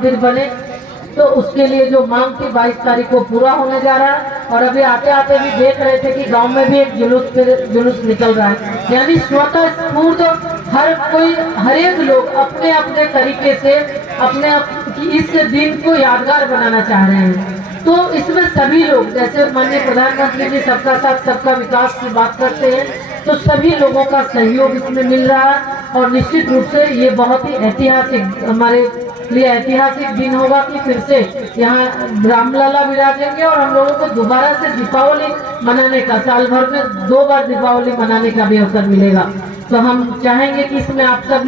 मंदिर बने, तो उसके लिए जो मांग थी 22 तारीख को पूरा होने जा रहा है। और अभी आते आते भी देख रहे थे कि गांव में भी एक जुलूस निकल रहा है। यानी स्वतः स्फूर्त हर कोई, हर एक लोग अपने अपने तरीके से अपने इस दिन को यादगार बनाना चाह रहे हैं। तो इसमें सभी लोग, जैसे माननीय प्रधानमंत्री जी सबका साथ सबका विकास की बात करते हैं, तो सभी लोगों का सहयोग इसमें मिल रहा है। और निश्चित रूप से ये बहुत ही ऐतिहासिक, हमारे लिए ऐतिहासिक दिन होगा कि फिर से यहाँ रामलला विराजेंगे और हम लोगों को दोबारा से दीपावली मनाने का, साल भर में 2 बार दीपावली मनाने का भी अवसर मिलेगा। तो हम चाहेंगे कि इसमें आप सब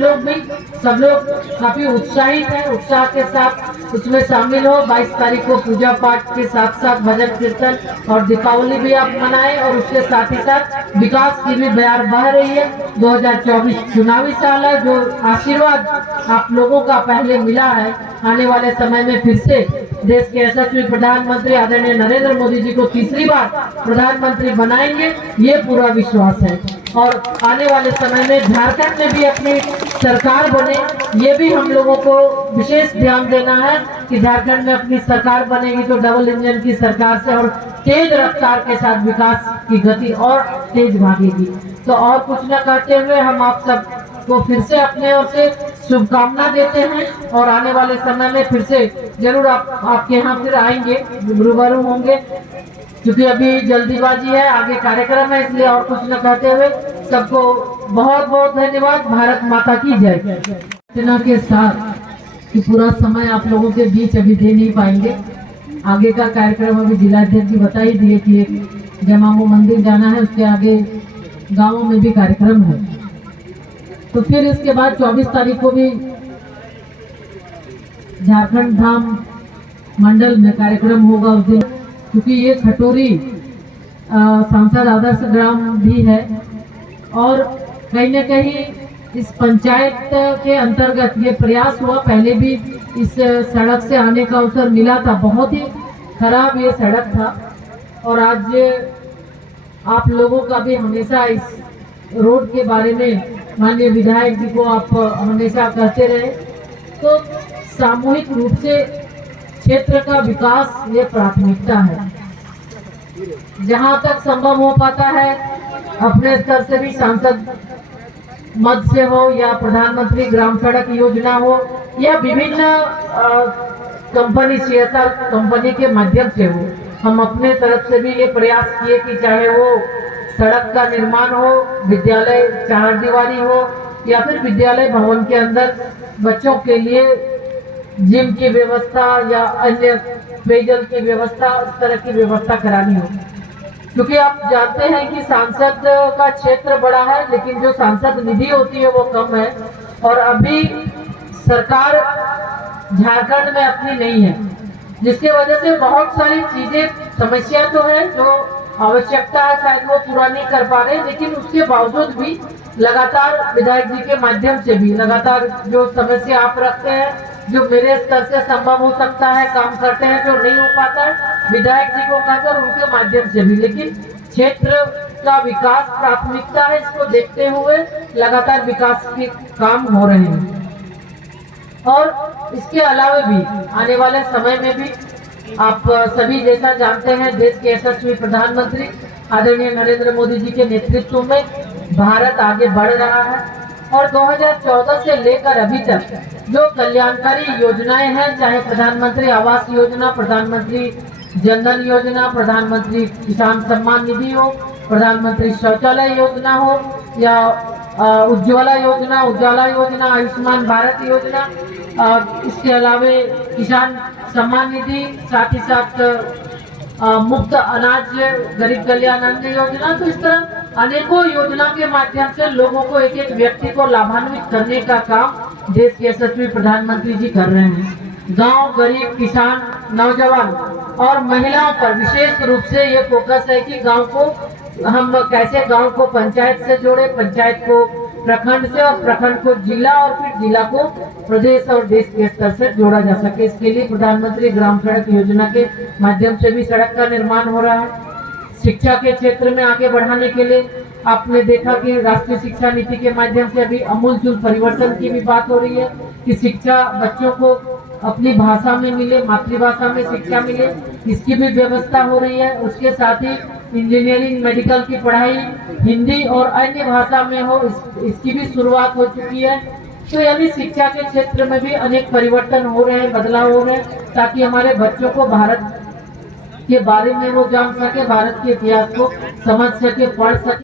लोग काफी उत्साहित हैं, उत्साह के साथ उसमें शामिल हो। 22 तारीख को पूजा पाठ के साथ साथ भजन कीर्तन और दीपावली भी आप मनाएं। और उसके साथ ही साथ विकास की भी बयार बह रही है। 2024 चुनावी साल है, जो आशीर्वाद आप लोगों का पहले मिला है, आने वाले समय में फिर से देश के यशस्वी प्रधानमंत्री आदरणीय नरेंद्र मोदी जी को तीसरी बार प्रधानमंत्री बनाएंगे, ये पूरा विश्वास है। और आने वाले समय में झारखंड में भी अपनी सरकार बने, ये भी हम लोगों को विशेष ध्यान देना है कि झारखंड में अपनी सरकार बनेगी तो डबल इंजन की सरकार से और तेज रफ्तार के साथ विकास की गति और तेज भागेगी। तो और कुछ न कहते हुए हम आप सब को फिर से अपने ओर से शुभकामना देते हैं। और आने वाले समय में फिर से जरूर आपके यहाँ फिर आएंगे, रूबरू होंगे, क्योंकि अभी जल्दीबाजी है, आगे कार्यक्रम है, इसलिए और कुछ न कहते हुए सबको बहुत बहुत धन्यवाद। भारत माता की जय। सूचना के साथ कि पूरा समय आप लोगों के बीच अभी दे नहीं पाएंगे, आगे का कार्यक्रम अभी जिलाध्यक्ष जी बता ही दिए कि एक जमामू मंदिर जाना है, उसके आगे गाँवों में भी कार्यक्रम है। तो फिर इसके बाद 24 तारीख को भी झारखंड धाम मंडल में कार्यक्रम होगा उस दिन, क्योंकि ये खटोरी सांसद आदर्श ग्राम भी है और कहीं न कहीं इस पंचायत के अंतर्गत ये प्रयास हुआ। पहले भी इस सड़क से आने का अवसर मिला था, बहुत ही खराब ये सड़क था। और आज आप लोगों का भी हमेशा इस रोड के बारे में माननीय विधायक जी को आप हमेशा कहते रहे। तो सामूहिक रूप से क्षेत्र का विकास ये प्राथमिकता है। जहां तक संभव हो पाता है अपने स्तर से भी सांसद मद से हो या प्रधानमंत्री ग्राम सड़क योजना हो या विभिन्न कंपनी CSR कंपनी के माध्यम से हो, हम अपने तरफ से भी ये प्रयास किए कि चाहे वो सड़क का निर्माण हो, विद्यालय 4 दीवारी हो या फिर विद्यालय भवन के अंदर बच्चों के लिए जिम की व्यवस्था या अन्य पेयजल की व्यवस्था, इस तरह की व्यवस्था करानी हो। क्योंकि आप जानते हैं कि सांसद का क्षेत्र बड़ा है, लेकिन जो सांसद निधि होती है वो कम है। और अभी सरकार झारखंड में अपनी नहीं है, जिसकी वजह से बहुत सारी चीजें, समस्या तो है, जो आवश्यकता है शायद वो पूरा नहीं कर पा रहे, लेकिन उसके बावजूद भी लगातार विधायक जी के माध्यम से भी लगातार जो समस्या आप रखते हैं, जो मेरे स्तर से संभव हो सकता है काम करते हैं, जो नहीं हो पाता है विधायक जी को कहकर उनके माध्यम से भी, लेकिन क्षेत्र का विकास प्राथमिकता है, इसको देखते हुए लगातार विकास के काम हो रहे हैं। और इसके अलावा भी आने वाले समय में भी आप सभी जैसा जानते हैं, देश के यशस्वी प्रधानमंत्री आदरणीय नरेंद्र मोदी जी के नेतृत्व में भारत आगे बढ़ रहा है। और 2014 से लेकर अभी तक जो कल्याणकारी योजनाएं हैं, चाहे प्रधानमंत्री आवास योजना, प्रधानमंत्री जनधन योजना, प्रधानमंत्री किसान सम्मान निधि हो, प्रधानमंत्री शौचालय योजना हो या उज्ज्वला योजना, आयुष्मान भारत योजना, इसके अलावा किसान सम्मान निधि, साथ ही साथ मुफ्त अनाज गरीब कल्याण अन्न योजना। तो इस तरह अनेकों योजना के माध्यम से लोगों को, एक एक व्यक्ति को लाभान्वित करने का काम देश के यशस्वी प्रधानमंत्री जी कर रहे हैं। गांव, गरीब, किसान, नौजवान और महिलाओं पर विशेष रूप से ये फोकस है कि गांव को हम कैसे गांव को पंचायत से जोड़े, पंचायत को प्रखंड से और प्रखंड को जिला और फिर जिला को प्रदेश और देश के स्तर से जोड़ा जा सके। इसके लिए प्रधानमंत्री ग्राम सड़क योजना के माध्यम से भी सड़क का निर्माण हो रहा है। शिक्षा के क्षेत्र में आगे बढ़ाने के लिए आपने देखा कि राष्ट्रीय शिक्षा नीति के माध्यम से अभी अमूलचूल परिवर्तन की भी बात हो रही है कि शिक्षा बच्चों को अपनी भाषा में मिले, मातृभाषा में शिक्षा मिले, इसकी भी व्यवस्था हो रही है। उसके साथ ही इंजीनियरिंग, मेडिकल की पढ़ाई हिंदी और अन्य भाषा में हो, इसकी भी शुरुआत हो चुकी है। तो यानी शिक्षा के क्षेत्र में भी अनेक परिवर्तन हो रहे हैं, बदलाव हो रहे हैं, ताकि हमारे बच्चों को भारत के बारे में वो जान सके, भारत के इतिहास को समझ सके, पढ़ सके।